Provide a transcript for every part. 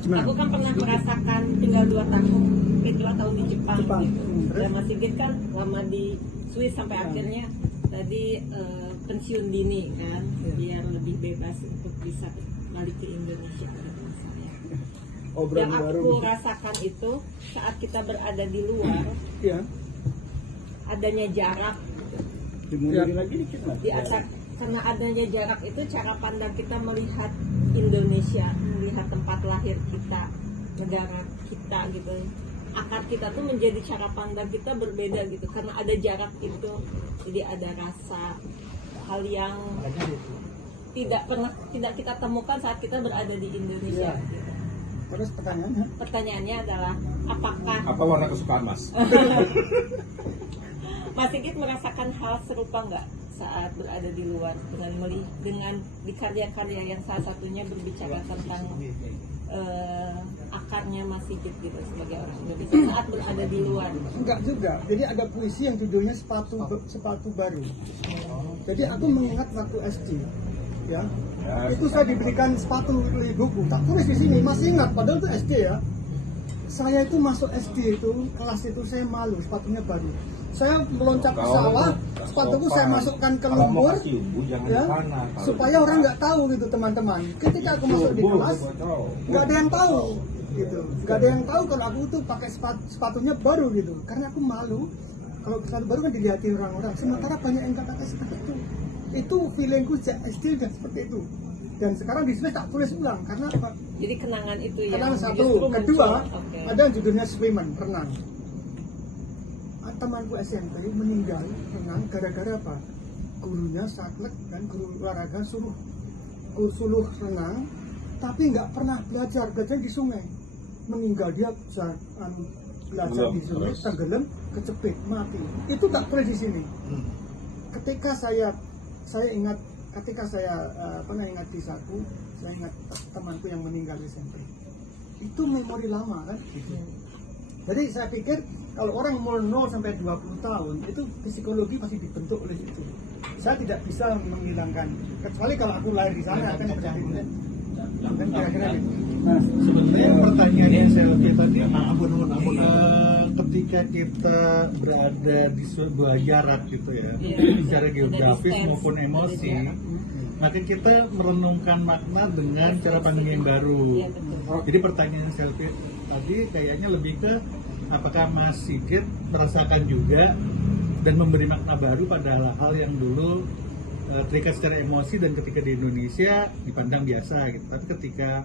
Aku kan pernah merasakan tinggal 2 tahun di Jepang. Gitu. Dan Mas Sigit kan lama di Swiss sampai akhirnya tadi pensiun dini kan, biar lebih bebas untuk bisa balik ke Indonesia. Yang aku rasakan itu saat kita berada di luar, adanya jarak. Dimundurin lagi dikit lah. Karena adanya jarak itu cara pandang kita melihat Indonesia, melihat tempat lahir kita, negara kita gitu. Akar kita tuh menjadi cara pandang kita berbeda gitu karena ada jarak itu. Jadi ada rasa hal yang tidak kita temukan saat kita berada di Indonesia. Gitu. Terus pertanyaannya adalah apa warna kesukaan Mas? Mas Sigit merasakan hal serupa nggak saat berada di luar dengan di karya-karya yang salah satunya berbicara tentang akarnya Mas Sigit gitu sebagai orang Indonesia saat berada di luar? Enggak juga. Jadi ada puisi yang judulnya sepatu baru. Jadi aku mengingat waktu SD, ya. Itu saya diberikan sepatu ibuku. Tak tulis di sini, masih ingat. Padahal itu SD ya. Saya itu masuk SD itu kelas itu saya malu sepatunya baru. Saya meloncat ke sawah, sepatuku saya masukkan ke lumpur, ya, supaya orang nggak tahu gitu teman-teman. Ketika aku masuk di kelas, nggak ada yang tahu, gitu. Nggak ada yang tahu kalau aku tuh pakai sepatunya baru gitu. Karena aku malu. Kalau sepatu baru kan dilihatin orang-orang. Sementara banyak yang kata seperti itu. Itu feelingku SD dan seperti itu. Dan sekarang di sini tak tulis ulang karena apa? Jadi kenangan itu ya. Kenangan satu, kedua ada yang judulnya Swimmen, renang. Temanku SMP meninggal renang gara-gara apa? Gurunya saklek dan guru olahraga suruh renang, tapi nggak pernah belajar di sungai. Meninggal dia belajar di sungai, tenggelam, kecepit, mati. Itu tak tulis di sini. Ketika saya ingat, ketika saya pernah ingat kisahku, saya ingat temanku yang meninggal di SMP. Itu memori lama kan? Jadi saya pikir kalau orang umur 0 sampai 20 tahun itu psikologi pasti dibentuk oleh itu. Saya tidak bisa menghilangkan, kecuali kalau aku lahir di sana kan seperti itu. Dan kira-kira gitu. Nah, sebenarnya pertanyaan yang saya lihat tadi, ketika kita berada di sebuah jarak gitu ya, secara geografis maupun emosi, maka kita merenungkan makna dengan cara pandang yang baru. Jadi pertanyaan selfie tadi kayaknya lebih ke apakah Mas Sigit merasakan juga dan memberi makna baru pada hal-hal yang dulu terikat secara emosi dan ketika di Indonesia dipandang biasa gitu. Tapi ketika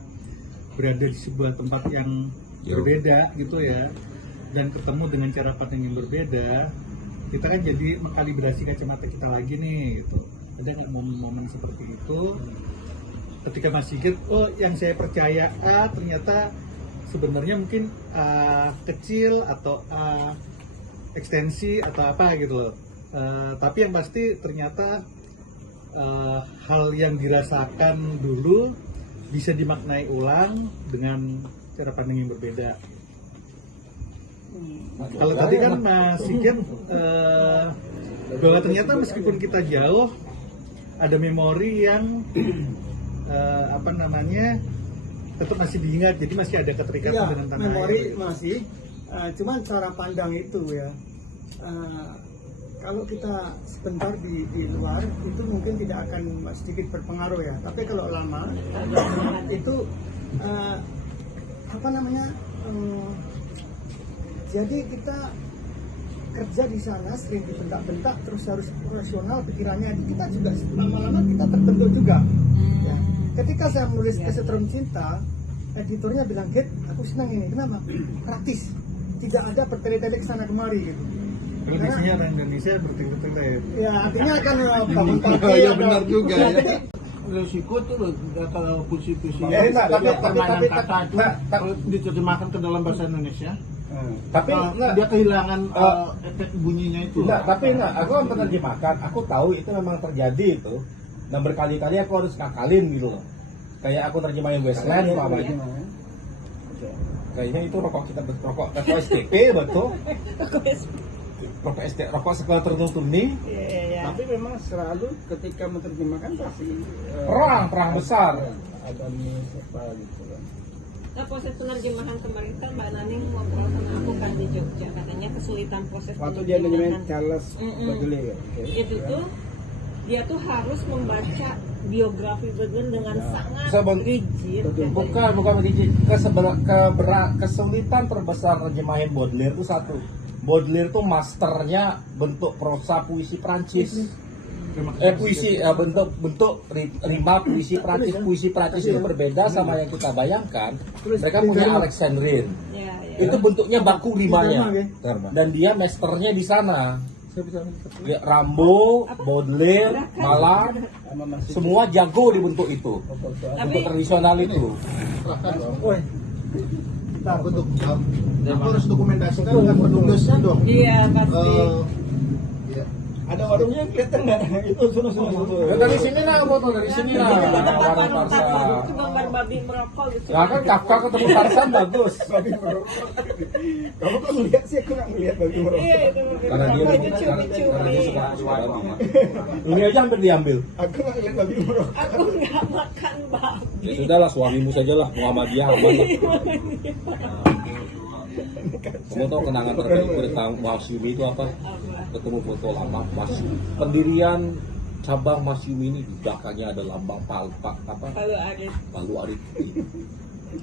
berada di sebuah tempat yang berbeda gitu ya, dan ketemu dengan cara pandang yang berbeda, kita kan jadi mengkalibrasi kacamata kita lagi nih gitu. Ada nggak momen-momen seperti itu ketika Mas Sigit, oh yang saya percaya ternyata sebenarnya mungkin kecil atau ekstensi atau apa gitu loh, tapi yang pasti ternyata hal yang dirasakan dulu bisa dimaknai ulang dengan cara pandang yang berbeda. Kalau tadi kan Mas Sigit bahwa ternyata meskipun kita jauh ada memori yang tetap masih diingat, jadi masih ada keterikatan dengan tanah memori air. masih, cuman cara pandang itu ya. Kalau kita sebentar di luar itu mungkin tidak akan sedikit berpengaruh ya, tapi kalau lama itu jadi kita kerja di sana sering dibentak-bentak terus harus profesional pikirannya, kita juga lama-lama kita terbentuk juga ya. Ketika saya menulis Kesetrum Cinta, editornya bilang, "Git, aku senang ini, kenapa? Praktis, tidak ada bertele-tele kesana kemari gitu." Indonesia orang Indonesia bertele-tele. Ya artinya kan bangun pagi. Ya benar juga ya. Risiko tuh loh, kalau puisi-puisi tapi permainan kata itu diterjemahkan ke dalam bahasa Indonesia. Tapi dia kehilangan efek bunyinya itu. Tapi aku kan penerjemahkan, aku tahu itu memang terjadi itu. Dan berkali-kali aku harus ngakalin gitu loh. Kayak aku terjemahin Westland apa aja. Kayaknya itu rokok STP betul. Rokok sekolah tertentu nih. Tapi memang selalu ketika menerjemahkan pasti perang besar. ada nih apa gitu kan. proses penerjemahan kemarin kan Mbak Naning ngobrol sama aku kan di Jogja, katanya kesulitan proses waktu dia nanya penerjemahan. Charles Mm-mm. Baudelaire. Itu tuh dia tuh harus membaca biografi Baudelaire dengan sangat Sebab- rigid. bukan begini. Kesulitan terbesar terjemahin Baudelaire itu satu. Baudelaire itu masternya bentuk prosa puisi Prancis. Puisi bentuk rima puisi Prancis. Puisi Prancis itu berbeda sama yang kita bayangkan. Mereka punya Alexandrine. Ya, ya. Itu bentuknya baku rimanya. Dan dia masternya di sana. Ya, Rambo, Baudelaire, Malar, semua jago di bentuk itu. Bentuk tradisional itu. Aku harus dokumentasikan dengan penulisnya dong. Iya pasti. Ada warungnya kelihatan nggak? Itu sudah. Ya, dari sini lah foto, dari sini lah. Itu ada Warna papan Tarzan. itu gambar babi merokok gitu. Ya kan Kafka ketemu Tarzan bagus. Kamu kok ngeliat sih? Aku nggak ngeliat bagi merokok. Iya itu. Karena dia Rokok itu cumi-cumi. suka ini aja hampir diambil. Aku nggak ngeliat bagi merokok. Aku nggak makan babi. Ya sudahlah, suamimu sajalah, Muhammadiyah aman lah. Kamu tahu kenangan terbaik tentang Masyumi itu apa? Ketemu foto lama Masyumi. Pendirian cabang Masyumi ini di belakangnya ada lambang apa? Kalau ada. Palu Arit.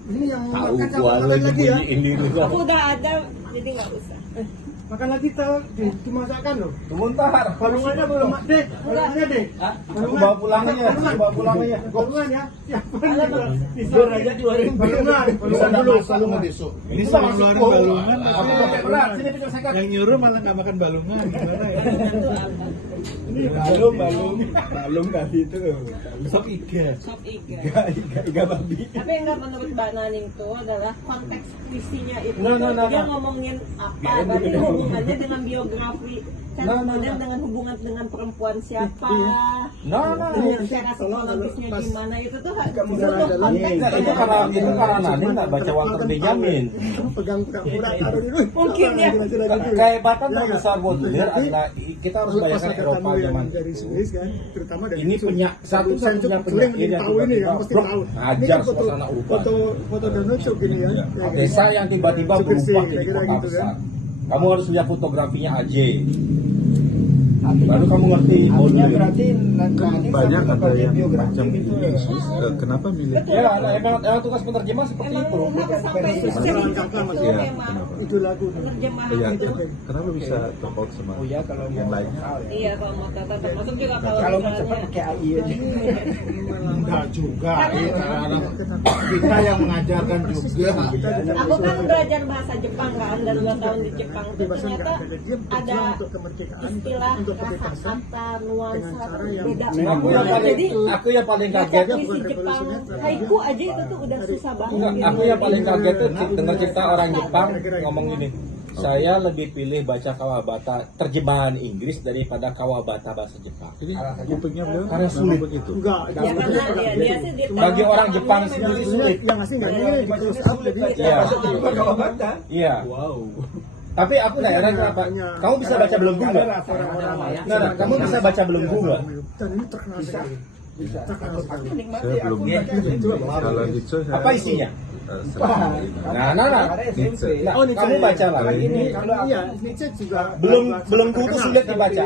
Ini yang Tahu makan gua makan lagi lagi ya. bunyiin diri gua. Aku udah ada, jadi nggak usah. Makan lagi dimasakan loh. Sebentar. Balungannya belum, Dek. Balungannya, Dek. Aku bawa pulang aja. Aku bawa pulang aja. Balungan ya. Biar aja keluarin Balungan. Bisa Balungan dulu dulu. sama besok. Ini sama keluarin balungan, Aku pakai berat. Sini pikir saya kan. yang nyuruh malah nggak makan balungan, gimana ya? Itu apa? Ini balung tadi itu. Sop iga. Sop iga. Iga babi. Tapi enggak, menurut Mbak Naning itu adalah konteks puisinya itu. No. Dia ngomongin apa, berarti hubungannya dengan biografi. Kemudian dengan hubungan dengan perempuan siapa, No. dengan secara psikologisnya gimana, itu tuh butuh dalam- konteks. Nah, itu karena Nani nggak baca Walter Benjamin. Kamu pegang pura-pura taruh dulu. Mungkin ya. Kehebatan terbesar Baudelaire adalah kita harus Lepas bayangkan kata Eropa kamu yang zaman dari itu. Swiss kan, terutama dari Ini satu-satunya penyakit yang tahu ini yang mesti tiba-tiba tahu. ngajar suasana urban. Foto Donald Trump gini ya. Desa yang tiba-tiba Supir C, berubah jadi kira-kira kota gitu besar. kan. Kamu harus lihat fotografinya aja. Baru kamu ngerti Artinya Baudelaire. berarti nanti Banyak ada yang macam gitu. ini. Kenapa milih? Ya, nah, emang tugas penerjemah seperti Emang itu. harus sampai sejak itu Iya, memang Itu lagu. penerjemahan Iya, itu. kenapa bisa terpaut sama yang lainnya? Iya, kalau mau tata termasuk juga kalau Kalau mau cepat misalnya pakai AI aja. Enggak juga. Kita yang mengajarkan juga. aku kan belajar bahasa Jepang kan, dan 2 tahun di Jepang itu Kebebasan ternyata nggak ada. Dia berjuang ada untuk kemerdekaan, istilah untuk kata kebebasan kata nuansa dengan cara tuh yang- beda Aku banget. Jadi yang paling baca kaget puisi Jepang haiku aja itu tuh udah susah banget. Enggak, gitu. aku yang paling kaget tuh dengar cerita orang Jepang ngomong gini. Saya lebih pilih baca Kawabata terjemahan Inggris daripada Kawabata bahasa Jepang. Jadi kupingnya beliau Karena sulit. begitu. Enggak, Ya karena dia sih di Bagi orang Jepang memang- sendiri sebenarnya sulit. yang ngasih nggak ini di close up jadi Iya. Juga kalau baca. Iya. Wow. Tapi aku nggak heran kenapa. Kamu bisa baca belenggu nggak? Nah, kamu bisa baca belenggu nggak? dan ini terkenal sekali. Terkenal sekali. Saya belum. Kalau Nietzsche saya Apa isinya? sering ini. Nah. Nietzsche. Nah, kamu baca lah. Ini iya, Nietzsche juga Belenggu itu sulit dibaca.